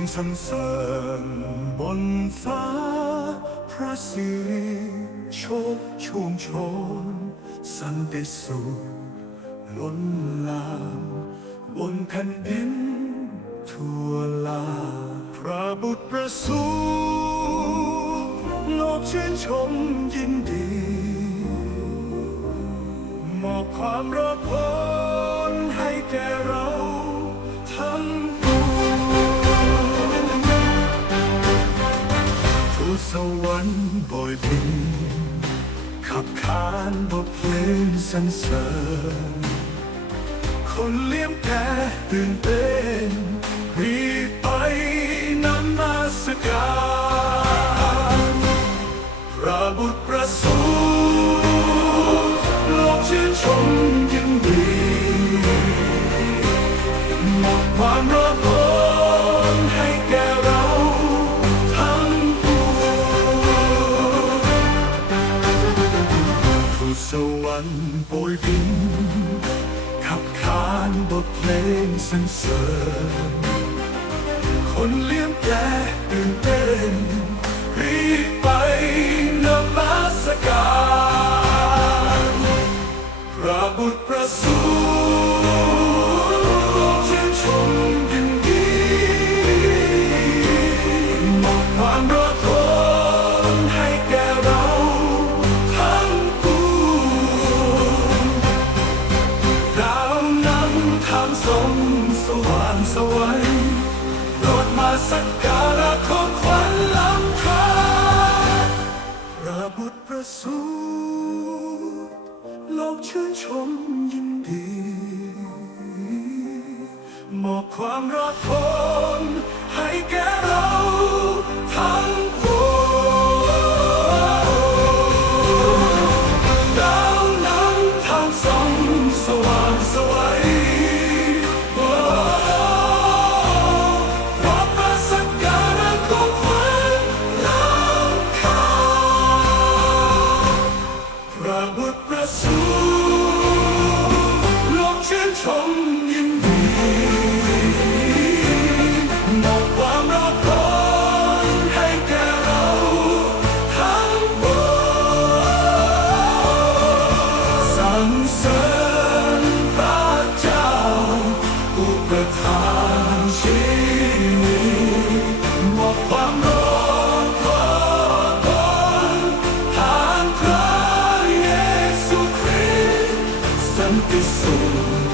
งสรรเสริญบนฟ้า พระสิริโชคชุมชน สันติสุขล้นลามบนแผ่นดิน ทั่วลา พระบุตรประสูโลกชื่นชมยินดีมอบความรักพนให้แก่เรา ลงสรรเสริญคนเลี้ยงแกะตื่นเต้นรีบไปนมัสการพระบุตรประสูติโลกชื่นชมยินดีมอบความร วรรค์โปรยบิน ขับขานบทเพลงสรรเสริญ คนเลี้ยงแกะตื่นเต้นรีบไปนมัสการพระบุตรประสูติชื่นชม สักการะของขวัญล้ำค่าพระบุตรประสูติโลกชื่นชมยินดี มอบความรอดพ้นให้แก่า